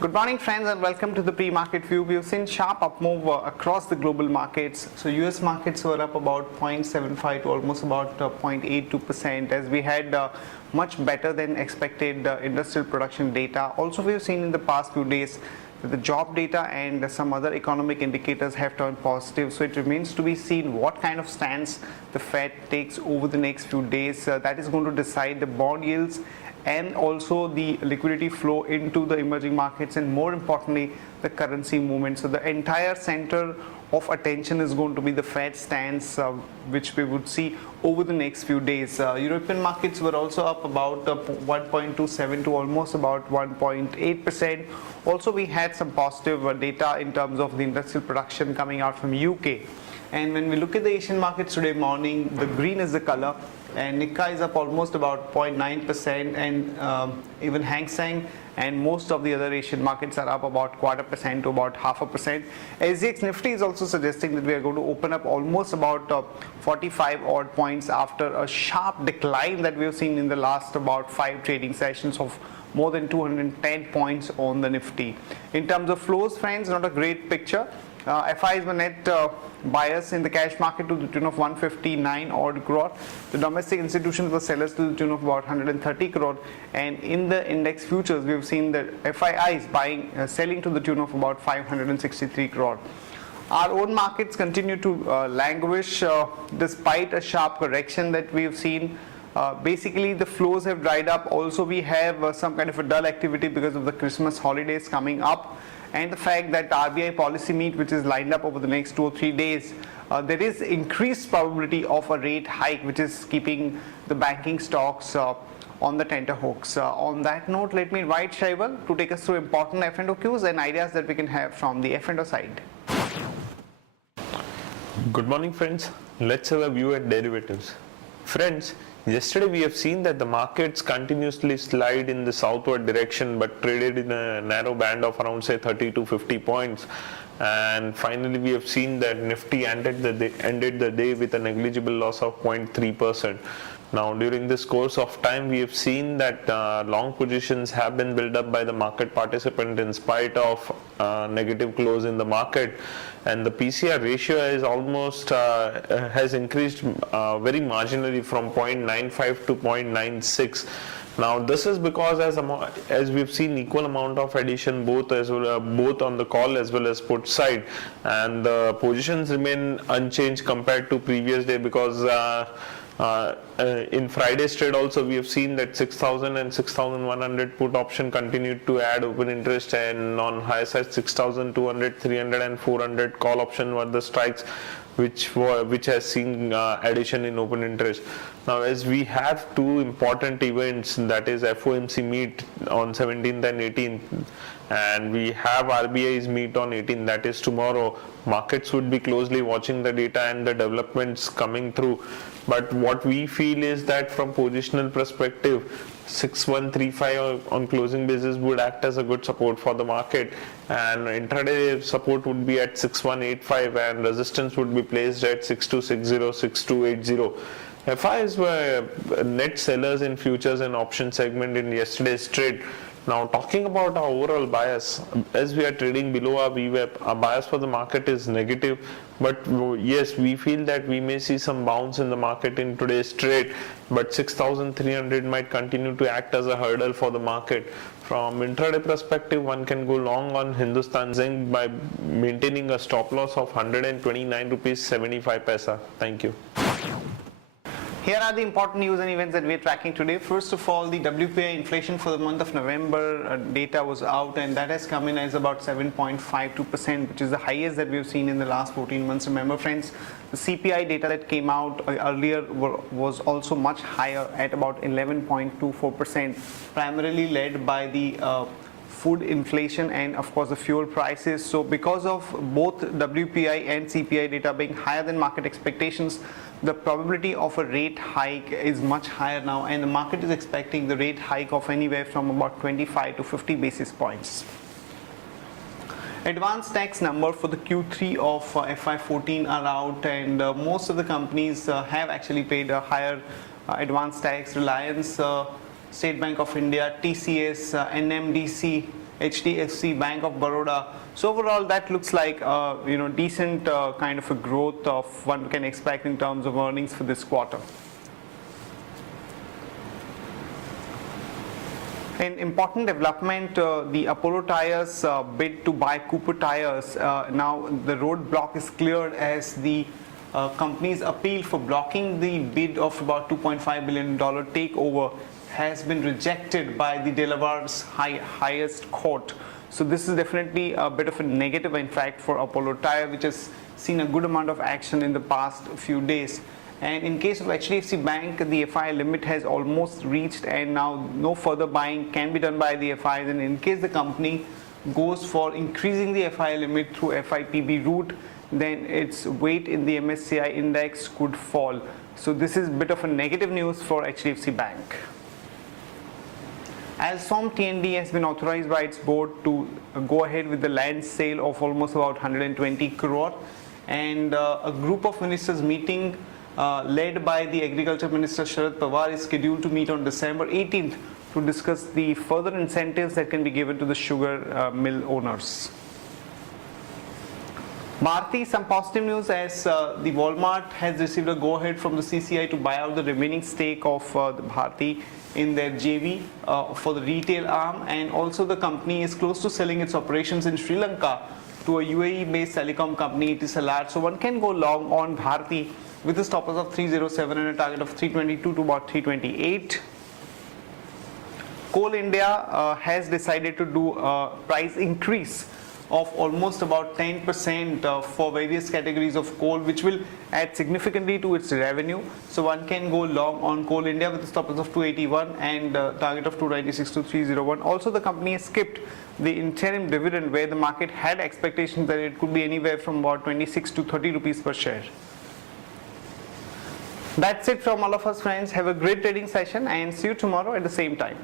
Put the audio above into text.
Good morning, friends, and welcome to the pre-market view. We've seen sharp up move across the global markets. So US markets were up about 0.75 to almost about 0.82% as we had much better than expected industrial production data. Also, we've seen in the past few days that the job data and some other economic indicators have turned positive. So it remains to be seen what kind of stance the Fed takes over the next few days. That is going to decide the bond yields and also the liquidity flow into the emerging markets, and more importantly the currency movement. So the entire center of attention is going to be the Fed stance, which we would see over the next few days. European markets were also up about 1.27 to almost about 1.8%. Also, we had some positive data in terms of the industrial production coming out from UK. And when we look at the Asian markets today morning, the green is the color, and Nikkei is up almost about 0.9%, and even Hang Seng and most of the other Asian markets are up about 0.25% to about 0.5%. SGX Nifty is also suggesting that we are going to open up almost about 45 odd points after a sharp decline that we have seen in the last about 5 trading sessions of more than 210 points on the Nifty. In terms of flows, friends, not a great picture. FIs were net buyers in the cash market to the tune of 159 odd crore. The domestic institutions were sellers to the tune of about 130 crore, and in the index futures we have seen the FIIs selling to the tune of about 563 crore. Our own markets continue to languish despite a sharp correction that we have seen. Basically the flows have dried up. Also, we have some kind of a dull activity because of the Christmas holidays coming up, and the fact that the RBI policy meet, which is lined up over the next 2 or 3 days, there is increased probability of a rate hike, which is keeping the banking stocks on the tenterhooks. On that note, let me invite Shaival to take us through important F&O cues and ideas that we can have from the F&O side. Good morning, friends. Let's have a view at derivatives. Friends, yesterday we have seen that the markets continuously slide in the southward direction but traded in a narrow band of around say 30 to 50 points, and finally we have seen that Nifty ended the day with a negligible loss of 0.3%. Now, during this course of time, we have seen that long positions have been built up by the market participant in spite of negative close in the market, and the PCR ratio is almost has increased very marginally from 0.95 to 0.96. Now, this is because as we've seen equal amount of addition both on the call as well as put side, and the positions remain unchanged compared to previous day because in Friday's trade also we have seen that 6,000 and 6,100 put option continued to add open interest, and on higher side 6,200, 300 and 400 call option were the strikes which has seen addition in open interest. Now, as we have 2 important events, that is FOMC meet on 17th and 18th, and we have RBI's meet on 18th, that is tomorrow. Markets would be closely watching the data and the developments coming through, but what we feel is that from positional perspective, 6135 on closing basis would act as a good support for the market, and intraday support would be at 6185 and resistance would be placed at 6260, 6280. FIs were net sellers in futures and option segment in yesterday's trade. Now, talking about our overall bias, as we are trading below our VWAP, our bias for the market is negative, but yes, we feel that we may see some bounce in the market in today's trade, but 6,300 might continue to act as a hurdle for the market. From intraday perspective, one can go long on Hindustan Zinc by maintaining a stop loss of 129 rupees 75 paisa. Thank you. Here are the important news and events that we are tracking today. First of all, the WPI inflation for the month of November data was out, and that has come in as about 7.52%, which is the highest that we have seen in the last 14 months. Remember, friends, the CPI data that came out earlier was also much higher at about 11.24%, primarily led by the food inflation and of course the fuel prices. So because of both WPI and CPI data being higher than market expectations, the probability of a rate hike is much higher now, and the market is expecting the rate hike of anywhere from about 25 to 50 basis points. Advanced tax number for the Q3 of FY14 are out, and most of the companies have actually paid a higher advanced tax. Reliance, State Bank of India, TCS, NMDC, HDFC Bank of Baroda. So overall, that looks like decent kind of a growth of one can expect in terms of earnings for this quarter. An important development, the Apollo Tyres bid to buy Cooper Tires. Now the roadblock is cleared as the company's appeal for blocking the bid of about $2.5 billion takeover has been rejected by the Delaware's highest court. So this is definitely a bit of a negative, in fact, for Apollo Tyre, which has seen a good amount of action in the past few days. And in case of HDFC Bank, the FI limit has almost reached, and now no further buying can be done by the FIs. And in case the company goes for increasing the FI limit through FIPB route, then its weight in the MSCI index could fall. So this is a bit of a negative news for HDFC Bank. Alstom T&D has been authorized by its board to go ahead with the land sale of almost about 120 crore, and a group of ministers meeting led by the Agriculture Minister Sharad Pawar is scheduled to meet on December 18th to discuss the further incentives that can be given to the sugar mill owners. Bharti, some positive news as the Walmart has received a go-ahead from the CCI to buy out the remaining stake of the Bharti in their JV for the retail arm, and also the company is close to selling its operations in Sri Lanka to a UAE-based telecom company, Etisalat. So one can go long on Bharti with a stop loss of 307 and a target of 322 to about 328. Coal India has decided to do a price increase of almost about 10% for various categories of coal, which will add significantly to its revenue. So one can go long on Coal India with a stop loss of 281 and target of 296 to 301. Also, the company has skipped the interim dividend, where the market had expectations that it could be anywhere from about 26 to 30 rupees per share. That's it from all of us, friends. Have a great trading session and see you tomorrow at the same time.